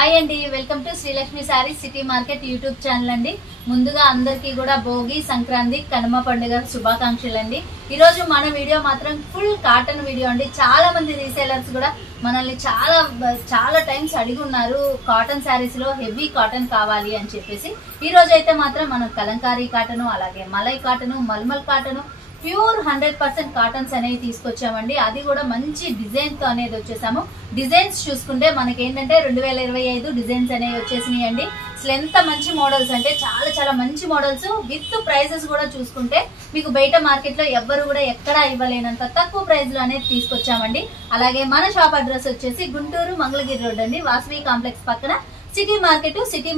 Hi అండి, welcome to Srilakshmi saris city market YouTube channel అండి. ముందుగా అందరికీ కూడా భోగి, సంక్రాంతి, కనుమ పండుగ శుభాకాంక్షలు అండి. ఈ రోజు మన వీడియో మాత్రం ఫుల్ కాటన్ వీడియో అండి. చాలా మంది రీసేలర్స్ కూడా మనల్ని చాలా టైమ్స్ అడిగి ఉన్నారు కాటన్ శారీస్ లో హెవీ కాటన్ కావాలి అని చెప్పేసి. ఈ రోజు అయితే మాత్రం మనం కలంకారీ కాటను, అలాగే malai cotton, mulmul cotton, pure 100% cottons అనేవి తీసుకొచ్చామండి. అది కూడా మంచి డిజైన్ తో అనేది వచ్చేసాము. డిజైన్స్ చూసుకుంటే మనకి ఏంటంటే 2025 డిజైన్స్ అనేవి వచ్చేసినాయి అండి. అసలు ఎంత మంచి మోడల్స్ అంటే చాలా మంచి మోడల్స్ విత్ ప్రైజెస్ కూడా చూసుకుంటే మీకు బయట మార్కెట్ లో ఎవ్వరు కూడా ఎక్కడా ఇవ్వలేనంత తక్కువ ప్రైస్ లో అనేది తీసుకొచ్చామండి. అలాగే మన షాప్ అడ్రస్ వచ్చేసి గుంటూరు మంగళగిరి రోడ్ అండి, వాసవి కాంప్లెక్స్ పక్కన సిటీ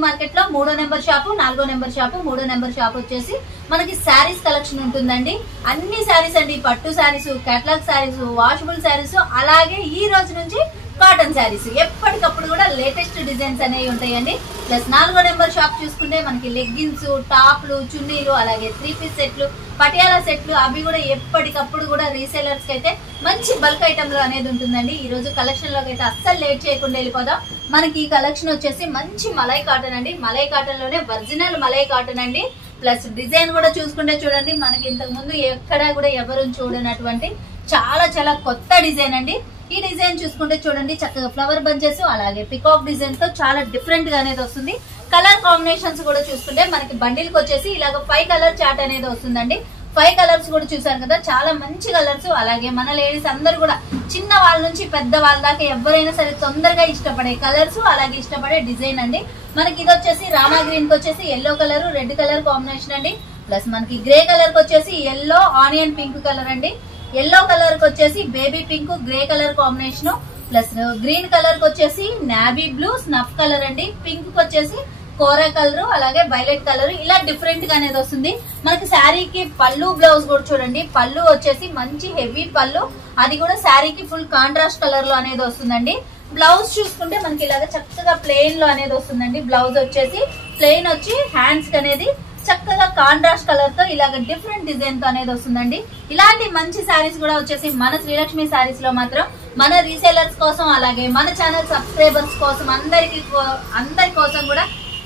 మార్కెట్ లో 3వ నెంబర్ షాపు, 4వ నెంబర్ షాపు, 3వ నెంబర్ షాప్ వచ్చేసి మనకి శారీస్ కలెక్షన్ ఉంటుందండి. అన్ని శారీస్ అండి, పట్టు శారీస్, కేటలాగ్ శారీస్, వాషబుల్ శారీస్, అలాగే ఈ రోజు నుంచి కాటన్ శారీస్ ఎప్పటికప్పుడు కూడా లేటెస్ట్ డిజైన్స్ అనేవి ఉంటాయండి. ప్లస్ 4వ నెంబర్ షాప్ చూసుకుంటే మనకి లెగ్గిన్స్, టాప్లు, చున్నీలు, అలాగే 3 పీస్ సెట్లు, పటియాలా సెట్లు, అవి కూడా ఎప్పటికప్పుడు కూడా రీసేలర్స్ కి అయితే మంచి బల్క్ ఐటమ్ లో అనేది ఉంటుందండి. ఈ రోజు కలెక్షన్ లోకి అయితే అస్సలు లేట్ చేయకుండా వెళ్ళిపోదాం. మనకి ఈ కలెక్షన్ వచ్చేసి మంచి మలై కాటన్ అండి. మలై కాటన్ లోనే ఒరిజినల్ మలై కాటన్ అండి. ప్లస్ డిజైన్ కూడా చూసుకుంటే చూడండి, మనకి ఇంతకు ముందు ఎక్కడా కూడా ఎవరు చూడనటువంటి చాలా కొత్త డిజైన్ అండి. ఈ డిజైన్ చూసుకుంటే చూడండి, చక్కగా ఫ్లవర్ బంచెస్, అలాగే పికాక్ డిజైన్ తో చాలా డిఫరెంట్ గా అనేది వస్తుంది. కలర్ కాంబినేషన్స్ కూడా చూసుకుంటే మనకి బండిల్ కి వచ్చేసి ఇలాగ 5 కలర్ చార్ట్ అనేది వస్తుందండి. 5 కలర్స్ కూడా చూసారు కదా, చాలా మంచి కలర్స్. అలాగే మన లేడీస్ అందరు కూడా చిన్న వాళ్ళ నుంచి పెద్ద వాళ్ళ దాకా ఎవరైనా సరే తొందరగా ఇష్టపడే కలర్స్, అలాగే ఇష్టపడే డిజైన్ అండి. మనకి ఇది వచ్చేసి రామా గ్రీన్ కి వచ్చేసి yellow colour, red colour combination అండి. ప్లస్ మనకి గ్రే కలర్ కి వచ్చేసి ఎల్లో ఆనియన్ పింక్ కలర్ అండి. ఎల్లో కలర్ కి వచ్చేసి baby pink, grey colour combination. Plus green colour కి వచ్చేసి నావీ బ్లూ, స్నఫ్ కలర్ అండి. పింక్ కి వచ్చేసి కోరా కలర్, అలాగే వైలెట్ కలర్, ఇలా డిఫరెంట్ గా అనేది వస్తుంది. మనకి శారీకి పళ్ళు, బ్లౌజ్ కూడా చూడండి. పళ్ళు వచ్చేసి మంచి హెవీ పళ్ళు, అది కూడా శారీకి ఫుల్ కాంట్రాస్ట్ కలర్ లో అనేది వస్తుందండి. బ్లౌజ్ చూసుకుంటే మనకి ఇలాగ చక్కగా ప్లెయిన్ లో అనేది వస్తుందండి. బ్లౌజ్ వచ్చేసి ప్లెయిన్ వచ్చి హ్యాండ్స్ కి అనేది చక్కగా కాంట్రాస్ట్ కలర్ తో ఇలాగ డిఫరెంట్ డిజైన్ తో అనేది వస్తుందండి. ఇలాంటి మంచి శారీస్ కూడా వచ్చేసి మన శ్రీలక్ష్మి శారీస్ లో మాత్రం మన రీసేలర్స్ కోసం, అలాగే మన ఛానల్ సబ్స్క్రైబర్స్ కోసం, అందరి కోసం కూడా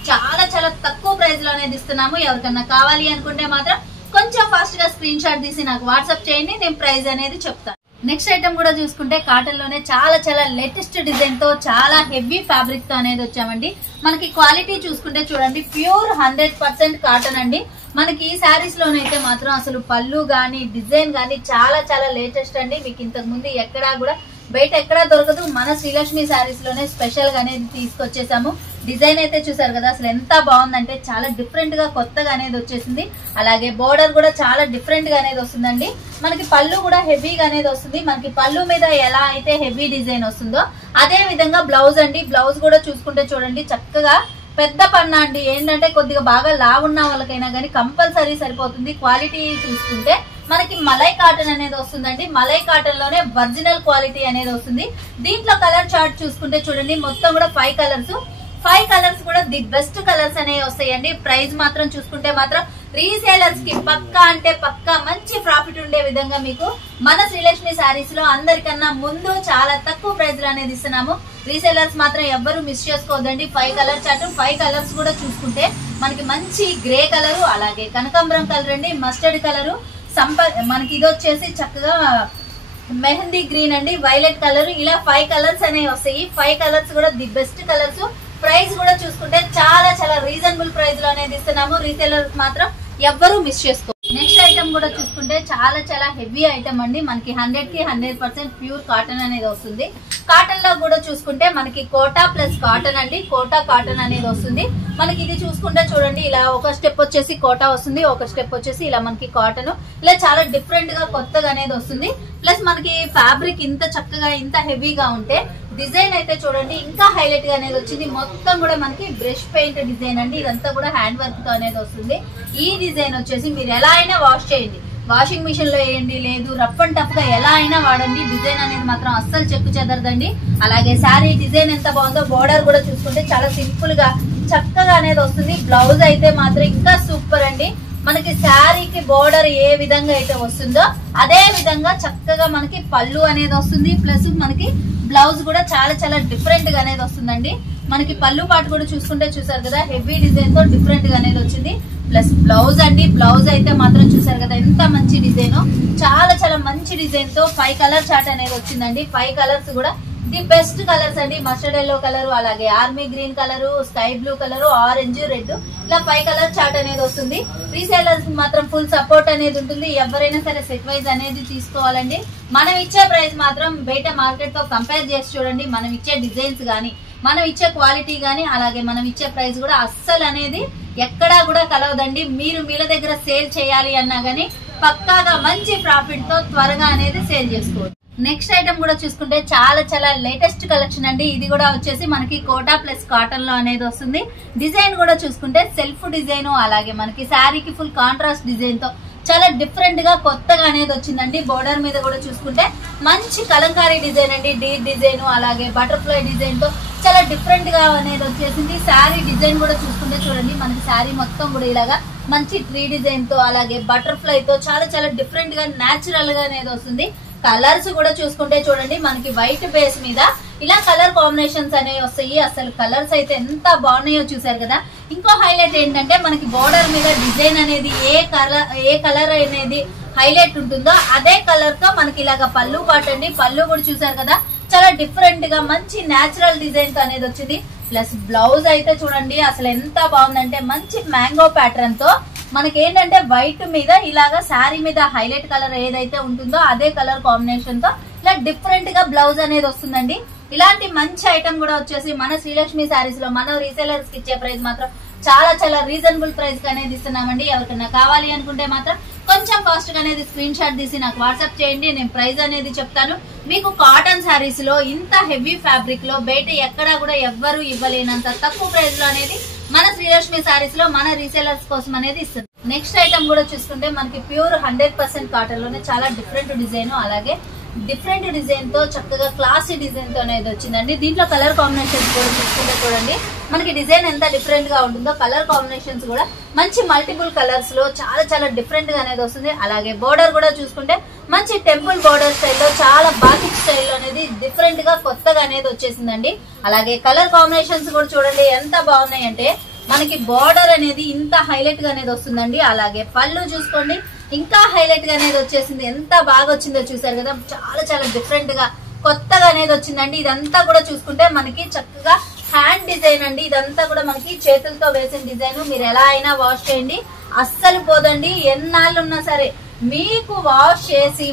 చాలా తక్కువ ప్రైస్ లో అనేది ఇస్తున్నాము. ఎవరికన్నా కావాలి అనుకుంటే మాత్రం కొంచెం ఫాస్ట్ గా స్క్రీన్ షాట్ తీసి నాకు వాట్సాప్ చేయండి, నేను ప్రైస్ అనేది చెప్తాను. నెక్స్ట్ ఐటమ్ కూడా చూసుకుంటే కాటన్ లోనే చాలా లేటెస్ట్ డిజైన్ తో చాలా హెవీ ఫ్యాబ్రిక్ తో అనేది వచ్చామండి. మనకి క్వాలిటీ చూసుకుంటే చూడండి, ప్యూర్ 100% కాటన్ అండి. మనకి ఈ శారీస్ లోనైతే మాత్రం అసలు పళ్ళు గానీ డిజైన్ గానీ చాలా లేటెస్ట్ అండి. మీకు ఇంతకు ముందు ఎక్కడా కూడా బయట ఎక్కడా దొరకదు. మన శ్రీలక్ష్మి శారీస్ లోనే స్పెషల్ గా అనేది తీసుకొచ్చేసాము. డిజైన్ అయితే చూసారు కదా, అసలు ఎంత బాగుందంటే చాలా డిఫరెంట్ గా కొత్తగా అనేది వచ్చేసింది. అలాగే బోర్డర్ కూడా చాలా డిఫరెంట్ గా అనేది వస్తుందండి. మనకి పళ్ళు కూడా హెవీగా అనేది వస్తుంది. మనకి పళ్ళు మీద ఎలా అయితే హెవీ డిజైన్ వస్తుందో అదే విధంగా బ్లౌజ్ అండి. బ్లౌజ్ కూడా చూసుకుంటే చూడండి, చక్కగా పెద్ద పన్నా అండి. ఏంటంటే కొద్దిగా బాగా లావున్న వాళ్ళకైనా కానీ కంపల్సరీ సరిపోతుంది. క్వాలిటీ చూసుకుంటే మనకి మలై కాటన్ అనేది వస్తుందండి. మలై కాటన్ లోనే ఒరిజినల్ క్వాలిటీ అనేది వస్తుంది. దీంట్లో కలర్ చార్ట్ చూసుకుంటే చూడండి, మొత్తం కూడా 5 కలర్స్ కూడా ది బెస్ట్ కలర్స్ అనేవి వస్తాయండి. ప్రైస్ మాత్రం చూసుకుంటే మాత్రం రీసేలర్స్ కి పక్కా అంటే పక్కా మంచి ప్రాఫిట్ ఉండే విధంగా మీకు మన శ్రీలక్ష్మి శారీస్ లో అందరికన్నా ముందు చాలా తక్కువ ప్రైస్ లో అనేది ఇస్తున్నాము. రీసేలర్స్ మాత్రం ఎవ్వరు మిస్ చేసుకోవద్దండి. 5 కలర్ చార్ట్, 5 కలర్స్ కూడా చూసుకుంటే మనకి మంచి గ్రే కలరు, అలాగే కనకాంబరం కలర్ అండి, మస్టర్డ్ కలరు, మనకి ఇది వచ్చేసి చక్కగా మెహందీ గ్రీన్ అండి, వైలెట్ కలర్, ఇలా 5 కలర్స్ అనేవి వస్తాయి. 5 కలర్స్ కూడా ది బెస్ట్ కలర్స్. ప్రైస్ కూడా చూసుకుంటే చాలా రీజనబుల్ ప్రైస్ లో అనేది ఇస్తున్నాము. రీసేలర్స్ మాత్రం ఎవ్వరూ మిస్ చేసుకో. నెక్స్ట్ ఐటమ్ కూడా చూసుకుంటే చాలా హెవీ ఐటమ్ అండి. మనకి 100కి 100% ప్యూర్ కాటన్ అనేది వస్తుంది. కాటన్ లో కూడా చూసుకుంటే మనకి కోటా ప్లస్ కాటన్ అండి. కోటా కాటన్ అనేది వస్తుంది. మనకి ఇది చూసుకుంటే చూడండి, ఇలా ఒక స్టెప్ వచ్చేసి కోటా వస్తుంది, ఒక స్టెప్ వచ్చేసి ఇలా మనకి కాటన్, ఇలా చాలా డిఫరెంట్ గా కొత్తగా అనేది వస్తుంది. ప్లస్ మనకి ఫ్యాబ్రిక్ ఇంత చక్కగా ఇంత హెవీగా ఉంటే డిజైన్ అయితే చూడండి ఇంకా హైలైట్ గా అనేది వచ్చింది. మొత్తం కూడా మనకి బ్రష్ పెయింట్ డిజైన్ అండి. ఇదంతా కూడా హ్యాండ్ వర్క్ తో అనేది వస్తుంది. ఈ డిజైన్ వచ్చేసి మీరు ఎలా అయినా వాష్ చేయండి, వాషింగ్ మిషన్ లో వేయండి, లేదు రఫ్ అండ్ టఫ్ గా ఎలా అయినా వాడండి. డిజైన్ అనేది మాత్రం అస్సలు చెక్కు చెదరదండి. అలాగే శారీ డిజైన్ ఎంత బాగుందో, బోర్డర్ కూడా చూసుకుంటే చాలా సింపుల్ గా చక్కగా అనేది వస్తుంది. బ్లౌజ్ అయితే మాత్రం ఇంకా సూపర్ అండి. మనకి శారీకి బోర్డర్ ఏ విధంగా అయితే వస్తుందో అదే విధంగా చక్కగా మనకి పళ్ళు అనేది వస్తుంది. ప్లస్ మనకి బ్లౌజ్ కూడా చాలా చాలా డిఫరెంట్ గా అనేది వస్తుందండి. మనకి పళ్ళు పాటు కూడా చూసుకుంటే చూసారు కదా హెవీ డిజైన్ తో డిఫరెంట్ గా అనేది వచ్చింది. ప్లస్ బ్లౌజ్ అండి, బ్లౌజ్ అయితే మాత్రం చూసారు కదా ఎంత మంచి డిజైన్, చాలా చాలా మంచి డిజైన్ తో 5 కలర్ చార్ట్ అనేది వచ్చిందండి. 5 కలర్స్ కూడా ది బెస్ట్ కలర్స్ అండి. మస్టర్డ్ ఎల్లో కలర్, అలాగే army green colour, sky blue colour, orange, red, ఇలా 5 కలర్ చార్ట్ అనేది వస్తుంది. రీసేలర్స్ మాత్రం ఫుల్ సపోర్ట్ అనేది ఉంటుంది. ఎవరైనా సరే సెట్ వైజ్ అనేది తీసుకోవాలండి. మనం ఇచ్చే ప్రైస్ మాత్రం బయట మార్కెట్ తో కంపేర్ చేసి చూడండి. మనం ఇచ్చే డిజైన్స్ గానీ, మనం ఇచ్చే క్వాలిటీ గానీ, అలాగే మనం ఇచ్చే ప్రైస్ కూడా అస్సలు అనేది ఎక్కడా కూడా కలవదండి. మీరు మీల దగ్గర సేల్ చేయాలి అన్నా గానీ పక్కాగా మంచి ప్రాఫిట్ తో త్వరగా అనేది సేల్ చేసుకోవచ్చు. నెక్స్ట్ ఐటమ్ కూడా చూసుకుంటే చాలా చాలా లేటెస్ట్ కలెక్షన్ అండి. ఇది కూడా వచ్చేసి మనకి కోటా ప్లస్ కాటన్ లో అనేది వస్తుంది. డిజైన్ కూడా చూసుకుంటే సెల్ఫ్ డిజైన్, అలాగే మనకి శారీకి ఫుల్ కాంట్రాస్ట్ డిజైన్ తో చాలా డిఫరెంట్ గా కొత్తగా అనేది వచ్చిందండి. బోర్డర్ మీద కూడా చూసుకుంటే మంచి కలంకారీ డిజైన్ అండి. డీప్ డిజైన్, అలాగే బటర్ఫ్లై డిజైన్ తో చాలా డిఫరెంట్ గా అనేది వచ్చేసింది. శారీ డిజైన్ కూడా చూసుకుంటే చూడండి మనకి శారీ మొత్తం కూడా ఇలాగా మంచి ట్రీ డిజైన్ తో, అలాగే బటర్ఫ్లై తో చాలా చాలా డిఫరెంట్ గా నాచురల్ గా అనేది వస్తుంది. కలర్స్ కూడా చూసుకుంటే చూడండి మనకి వైట్ బేస్ మీద ఇలా కలర్ కాంబినేషన్స్ అనేవి వస్తాయి. అసలు కలర్స్ అయితే ఎంత బాగున్నాయో చూసారు కదా. ఇంకో హైలైట్ ఏంటంటే మనకి బోర్డర్ మీద డిజైన్ అనేది ఏ కలర్ అనేది హైలైట్ ఉంటుందో అదే కలర్ తో మనకి ఇలాగా పళ్ళు పాటండి. పళ్ళు కూడా చూసారు కదా చాలా డిఫరెంట్ గా మంచి నేచురల్ డిజైన్ తో అనేది వచ్చింది. ప్లస్ బ్లౌజ్ అయితే చూడండి అసలు ఎంత బాగుందంటే మంచి మ్యాంగో ప్యాటర్న్ తో మనకి ఏంటంటే వైట్ మీద ఇలాగా శారీ మీద హైలైట్ కలర్ ఏదైతే ఉంటుందో అదే కలర్ కాంబినేషన్ తో ఇలా డిఫరెంట్ గా బ్లౌజ్ అనేది వస్తుందండి. ఇలాంటి మంచి ఐటమ్ కూడా వచ్చేసి మన శ్రీలక్ష్మి శారీస్ లో మనం రీసేలర్స్ కి ఇచ్చే ప్రైస్ మాత్రం చాలా చాలా రీజనబుల్ ప్రైస్ కి అనేది ఇస్తున్నామండి. ఎవరికైనా కావాలి అనుకుంటే మాత్రం కొంచెం ఫాస్ట్ గా అనేది స్క్రీన్ షాట్ తీసి నాకు వాట్సాప్ చేయండి. నేను ప్రైస్ అనేది చెప్తాను. మీకు కాటన్ శారీస్ లో ఇంత హెవీ ఫ్యాబ్రిక్ లో బయట ఎక్కడా కూడా ఎవ్వరు ఇవ్వలేనంత తక్కువ ప్రైస్ లో అనేది మన శ్రీలక్ష్మి శారీస్ లో మన రీసేలర్స్ కోసం అనేది ఇస్తుంది. నెక్స్ట్ ఐటమ్ కూడా చూసుకుంటే మనకి ప్యూర్ 100% కాటన్ లోనే చాలా డిఫరెంట్ డిజైన్, అలాగే డిఫరెంట్ డిజైన్ తో చక్కగా క్లాసీ డిజైన్ తో అనేది వచ్చిందండి. దీంట్లో కలర్ కాంబినేషన్స్ కూడా చూసుకుంటే చూడండి మనకి డిజైన్ ఎంత డిఫరెంట్ గా ఉంటుందో కలర్ కాంబినేషన్స్ కూడా మంచి మల్టిపుల్ కలర్స్ లో చాలా చాలా డిఫరెంట్ గా అనేది వస్తుంది. అలాగే బోర్డర్ కూడా చూసుకుంటే మంచి టెంపుల్ బోర్డర్ స్టైల్లో చాలా బాతిక్ స్టైల్లో అనేది డిఫరెంట్ గా కొత్తగా అనేది వచ్చేసిందండి. అలాగే కలర్ కాంబినేషన్స్ కూడా చూడండి ఎంత బాగున్నాయి అంటే మనకి బోర్డర్ అనేది ఇంత హైలైట్ గా అనేది వస్తుందండి. అలాగే పళ్ళు చూసుకోండి ఇంకా హైలైట్ గా అనేది వచ్చేసింది. ఎంత బాగా వచ్చిందో చూసారు కదా చాలా చాలా డిఫరెంట్ గా కొత్తగా అనేది వచ్చిందండి. ఇదంతా కూడా చూసుకుంటే మనకి చక్కగా హ్యాండ్ డిజైన్ అండి. ఇదంతా కూడా మనకి చేతులతో వేసిన డిజైన్. మీరు ఎలా అయినా వాష్ చేయండి అస్సలు పోదండి. ఎన్నాళ్ళు ఉన్నా సరే మీకు వాష్ చేసి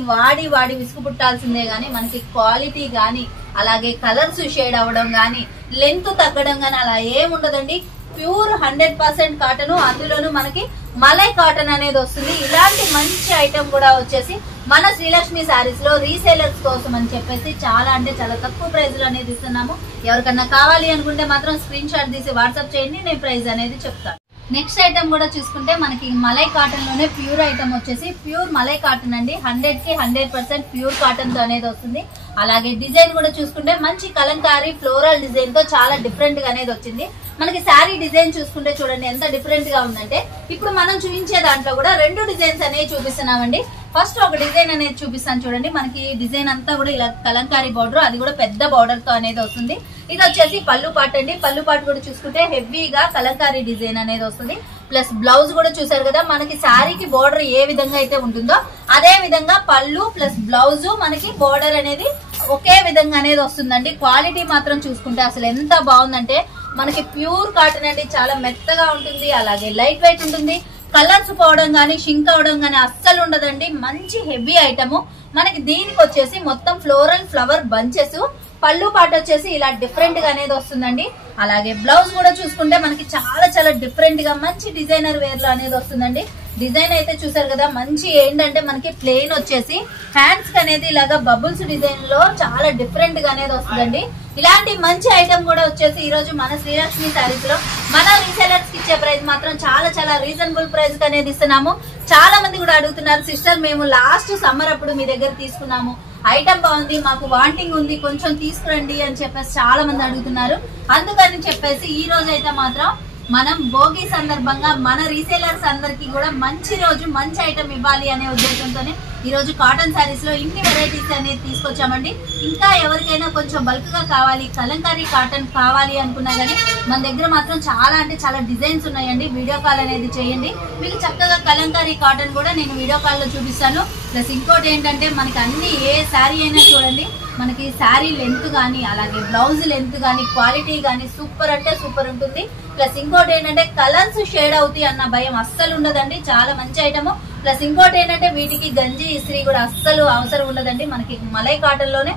వాడి విసుగు పుట్టాల్సిందే గానీ మనకి క్వాలిటీ గానీ, అలాగే కలర్స్ షేడ్ అవ్వడం గానీ, లెంత్ తగ్గడం గానీ అలా ఏముండదండి. ప్యూర్ 100% కాటన్, అందులోనూ మనకి మలై కాటన్ అనేది వస్తుంది. ఇలాంటి మంచి ఐటమ్ కూడా వచ్చేసి మన శ్రీలక్ష్మి శారీస్ లో రీసేలర్స్ కోసం అని చెప్పేసి చాలా అంటే చాలా తక్కువ ప్రైస్ లో అనేది ఇస్తున్నాము. ఎవరికన్నా కావాలి అనుకుంటే మాత్రం స్క్రీన్ షాట్ తీసి వాట్సాప్ చేయండి, నేను ప్రైస్ అనేది చెప్తాను. నెక్స్ట్ ఐటమ్ కూడా చూసుకుంటే మనకి మలై కాటన్ లోనే ప్యూర్ ఐటమ్ వచ్చేసి ప్యూర్ మలై కాటన్ అండి. 100కి 100% ప్యూర్ కాటన్ తో అనేది వస్తుంది. అలాగే డిజైన్ కూడా చూసుకుంటే మంచి కలంకారీ ఫ్లోరల్ డిజైన్ తో చాలా డిఫరెంట్ గా అనేది వచ్చింది. మనకి శారీ డిజైన్ చూసుకుంటే చూడండి ఎంత డిఫరెంట్ గా ఉందంటే ఇప్పుడు మనం చూపించే దాంట్లో కూడా 2 డిజైన్స్ అనేవి చూపిస్తున్నామండి. ఫస్ట్ ఒక డిజైన్ అనేది చూపిస్తాను చూడండి. మనకి డిజైన్ అంతా కూడా ఇలా కలంకారీ బార్డర్, అది కూడా పెద్ద బార్డర్ తో అనేది వస్తుంది. ఇది వచ్చేసి పళ్ళు పాటు అండి. పళ్ళు పాటు కూడా చూసుకుంటే హెవీగా కలంకారీ డిజైన్ అనేది వస్తుంది. ప్లస్ బ్లౌజ్ కూడా చూసారు కదా మనకి శారీకి బోర్డర్ ఏ విధంగా అయితే ఉంటుందో అదే విధంగా పళ్ళు ప్లస్ బ్లౌజ్ మనకి బోర్డర్ అనేది ఒకే విధంగా అనేది వస్తుందండి. క్వాలిటీ మాత్రం చూసుకుంటే అసలు ఎంత బాగుందంటే మనకి ప్యూర్ కాటన్ అండి. చాలా మెత్తగా ఉంటుంది, అలాగే లైట్ వెయిట్ ఉంటుంది. కలర్స్ పోవడం గానీ షింక్ అవడం గానీ అస్సలు ఉండదండి. మంచి హెవీ ఐటమ్. మనకి దీనికి వచ్చేసి మొత్తం ఫ్లోరల్ ఫ్లవర్ బంచెస్, పళ్ళు పాట వచ్చేసి ఇలా డిఫరెంట్ గా అనేది వస్తుందండి. అలాగే బ్లౌజ్ కూడా చూసుకుంటే మనకి చాలా చాలా డిఫరెంట్ గా మంచి డిజైనర్ వేర్ లో అనేది వస్తుందండి. డిజైన్ అయితే చూసారు కదా మంచి ఏంటంటే మనకి ప్లెయిన్ వచ్చేసి హ్యాండ్స్ కి అనేది ఇలాగా బబుల్స్ డిజైన్ లో చాలా డిఫరెంట్ గా అనేది వస్తుందండి. ఇలాంటి మంచి ఐటమ్ కూడా వచ్చేసి ఈ రోజు మన శ్రీలక్ష్మి శారీస్ లో మన రీసెలర్స్ కి ఇచ్చే ప్రైస్ మాత్రం చాలా చాలా రీజనబుల్ ప్రైస్ కి అనేది ఇస్తున్నాము. చాలా మంది కూడా అడుగుతున్నారు, సిస్టర్ మేము లాస్ట్ సమ్మర్ అప్పుడు మీ దగ్గర తీసుకున్నాము, ఐటమ్ బాగుంది, మాకు వాంటింగ్ ఉంది, కొంచెం తీసుకురండి అని చెప్పేసి చాలా మంది అడుగుతున్నారు. అందుకని చెప్పేసి ఈ రోజు అయితే మాత్రం మనం భోగి సందర్భంగా మన రీసేలర్స్ అందరికి కూడా మంచి రోజు మంచి ఐటమ్ ఇవ్వాలి అనే ఉద్దేశంతోనే ఈ రోజు కాటన్ శారీస్ లో ఇన్ని వెరైటీస్ అనేది తీసుకొచ్చామండి. ఇంకా ఎవరికైనా కొంచెం బల్క్ గా కావాలి, కలంకారీ కాటన్ కావాలి అనుకున్నా గానీ మన దగ్గర మాత్రం చాలా అంటే చాలా డిజైన్స్ ఉన్నాయండి. వీడియో కాల్ అనేది చేయండి, మీకు చక్కగా కలంకారీ కాటన్ కూడా నేను వీడియో కాల్ లో చూపిస్తాను. ప్లస్ ఇంకోటి ఏంటంటే మనకి అన్ని ఏ శారీ అయినా చూడండి, మనకి శారీ లెంత్ కానీ అలాగే బ్లౌజ్ లెంత్ కానీ క్వాలిటీ కానీ సూపర్ అంటే సూపర్ ఉంటుంది. ప్లస్ ఇంకోటి ఏంటంటే కలర్స్ షేడ్ అవుతాయి అన్న భయం అస్సలు ఉండదండి, చాలా మంచి ఐటమ్. ప్లస్ ఇంకోటి ఏంటంటే వీటికి గంజి ఇస్త్రీ కూడా అస్సలు అవసరం ఉండదండి. మనకి మలై కాటన్ లోనే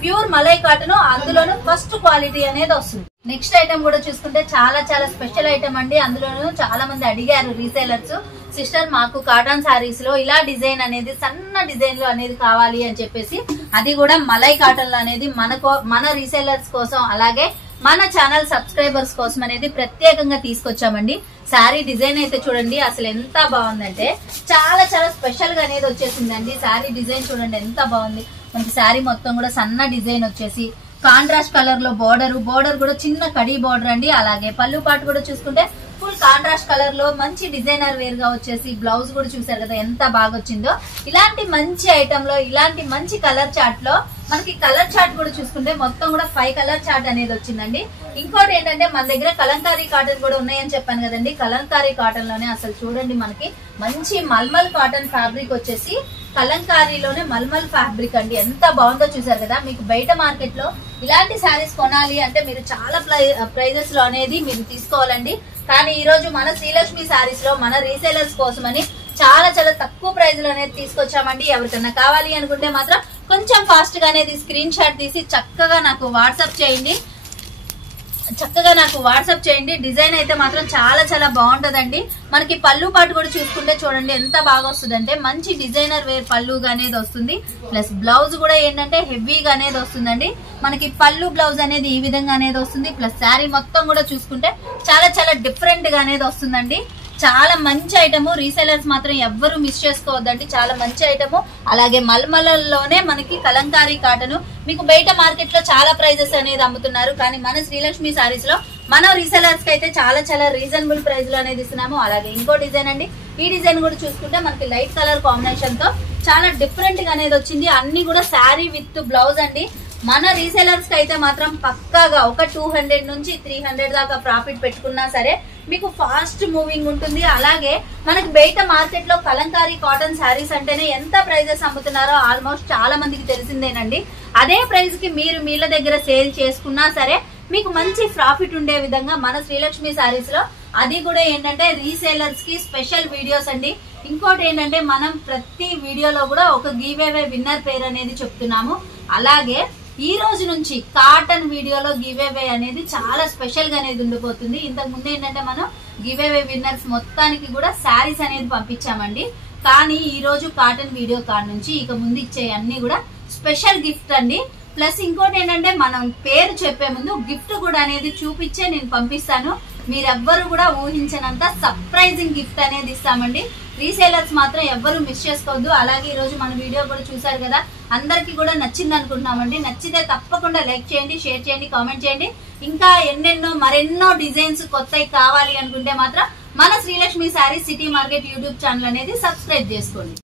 ప్యూర్ మలై కాటన్, అందులోనూ ఫస్ట్ క్వాలిటీ అనేది వస్తుంది. నెక్స్ట్ ఐటమ్ కూడా చూసుకుంటే చాలా చాలా స్పెషల్ ఐటమ్ అండి. అందులోనూ చాలా మంది అడిగారు రీసేలర్స్, సిస్టర్ మాకు కాటన్ సారీస్ లో ఇలా డిజైన్ అనేది సన్న డిజైన్ లో అనేది కావాలి అని చెప్పేసి, అది కూడా మలై కాటన్ లో అనేది మన రీసేలర్స్ కోసం అలాగే మన ఛానల్ సబ్స్క్రైబర్స్ కోసం అనేది ప్రత్యేకంగా తీసుకొచ్చామండి. శారీ డిజైన్ అయితే చూడండి అసలు ఎంత బాగుందంటే చాలా చాలా స్పెషల్ గా అనేది వచ్చేసిందండి. శారీ డిజైన్ చూడండి ఎంత బాగుంది. మనకి శారీ మొత్తం కూడా సన్న డిజైన్ వచ్చేసి కాంట్రాస్ట్ కలర్ లో బోర్డర్ కూడా చిన్న కడీ బోర్డర్ అండి. అలాగే పళ్ళు పాటు కూడా చూసుకుంటే ఫుల్ కాంట్రాస్ట్ కలర్ లో మంచి డిజైనర్ వేర్ గా వచ్చేసి బ్లౌజ్ కూడా చూసారు కదా ఎంత బాగా వచ్చిందో. ఇలాంటి మంచి ఐటమ్ లో ఇలాంటి మంచి కలర్ చార్ట్ లో మనకి కలర్ చార్ట్ కూడా చూసుకుంటే మొత్తం కూడా 5 కలర్ చార్ట్ అనేది వచ్చిందండి. ఇంకోటి ఏంటంటే మన దగ్గర కలంకారీ కాటన్ కూడా ఉన్నాయని చెప్పాను కదండి. కలంకారీ కాటన్ లోనే అసలు చూడండి మనకి మంచి మల్మల్ కాటన్ ఫ్యాబ్రిక్ వచ్చేసి కలంకారీలోనే మల్మల్ ఫ్యాబ్రిక్ అండి. ఎంత బాగుందో చూసారు కదా. మీకు బయట మార్కెట్ లో ఇలాంటి శారీస్ కొనాలి అంటే మీరు చాలా ప్రైజెస్ లో అనేది మీరు తీసుకోవాలండి. కానీ ఈ రోజు మన శ్రీలక్ష్మి శారీస్ లో మన రీసేలర్స్ కోసమని చాలా చాలా తక్కువ ప్రైజ్ లో అనేది తీసుకొచ్చామండి. ఎవరికన్నా కావాలి అనుకుంటే మాత్రం కొంచెం ఫాస్ట్ గా అనేది స్క్రీన్ షాట్ తీసి చక్కగా నాకు వాట్సాప్ చేయండి. డిజైన్ అయితే మాత్రం చాలా చాలా బాగుంటదండి. మనకి పళ్ళు పాటు కూడా చూసుకుంటే చూడండి ఎంత బాగా వస్తుంది అంటే మంచి డిజైనర్ వేర్ పళ్ళుగా అనేది వస్తుంది. ప్లస్ బ్లౌజ్ కూడా ఏంటంటే హెవీగా అనేది వస్తుందండి. మనకి పళ్ళు బ్లౌజ్ అనేది ఈ విధంగా అనేది వస్తుంది. ప్లస్ శారీ మొత్తం కూడా చూసుకుంటే చాలా చాలా డిఫరెంట్ గా అనేది వస్తుందండి. చాలా మంచి ఐటమ్, రీసేలర్స్ మాత్రం ఎవ్వరు మిస్ చేసుకోవద్దండి. చాలా మంచి ఐటమ్. అలాగే మల్మలలోనే మనకి కలంకారీ కాటన్ మీకు బయట మార్కెట్ లో చాలా ప్రైజెస్ అనేది అమ్ముతున్నారు. కానీ మన శ్రీలక్ష్మి సారీస్ లో మన రీసేలర్స్ కి అయితే చాలా చాలా రీజనబుల్ ప్రైస్ లో అనేది ఇస్తున్నాము. అలాగే ఇంకో డిజైన్ అండి, ఈ డిజైన్ కూడా చూసుకుంటే మనకి లైట్ కలర్ కాంబినేషన్ తో చాలా డిఫరెంట్ గా అనేది వచ్చింది. అన్ని కూడా శారీ విత్ బ్లౌజ్ అండి. మన రీసేలర్స్ కి అయితే మాత్రం పక్కాగా ఒక 200 నుంచి 300 దాకా ప్రాఫిట్ పెట్టుకున్నా సరే మీకు ఫాస్ట్ మూవింగ్ ఉంటుంది. అలాగే మనకి బయట మార్కెట్ లో కలంకారీ కాటన్ శారీస్ అంటేనే ఎంత ప్రైజెస్ అమ్ముతున్నారో ఆల్మోస్ట్ చాలా మందికి తెలిసిందేనండి. అదే ప్రైస్ కి మీరు మీళ్ళ దగ్గర సేల్ చేసుకున్నా సరే మీకు మంచి ప్రాఫిట్ ఉండే విధంగా మన శ్రీలక్ష్మి శారీస్ లో, అది కూడా ఏంటంటే రీసేలర్స్ కి స్పెషల్ వీడియోస్ అండి. ఇంకోటి ఏంటంటే మనం ప్రతి వీడియోలో కూడా ఒక గివ్ అవే విన్నర్ పేరు అనేది చెప్తున్నాము. అలాగే ఈ రోజు నుంచి కాటన్ వీడియోలో గివ్ అవే అనేది చాలా స్పెషల్ గా అనేది ఉండిపోతుంది. ఇంతకు ముందు ఏంటంటే మనం గివ్ అవే విన్నర్స్ మొత్తానికి కూడా శారీస్ అనేది పంపించామండి. కానీ ఈ రోజు కాటన్ వీడియో కాడ నుంచి ఇక ముందు ఇచ్చే అన్ని కూడా స్పెషల్ గిఫ్ట్ అండి. ప్లస్ ఇంకోటి ఏంటంటే మనం పేరు చెప్పే ముందు గిఫ్ట్ కూడా అనేది చూపించే నేను పంపిస్తాను. మీరెవ్వరు కూడా ఊహించినంత సర్ప్రైజింగ్ గిఫ్ట్ అనేది ఇస్తామండి. రీసేలర్స్ మాత్రం ఎవ్వరు మిస్ చేసుకోవద్దు. అలాగే ఈ రోజు మన వీడియో కూడా చూసారు కదా, అందరికి కూడా నచ్చింది అనుకుంటున్నామండి. నచ్చితే తప్పకుండా లైక్ చేయండి, షేర్ చేయండి, కామెంట్ చేయండి. ఇంకా మరెన్నో డిజైన్స్ కొత్తవి కావాలి అనుకుంటే మాత్రం మన Srilakshmi sari city market YouTube channel అనేది సబ్స్క్రైబ్ చేసుకోండి.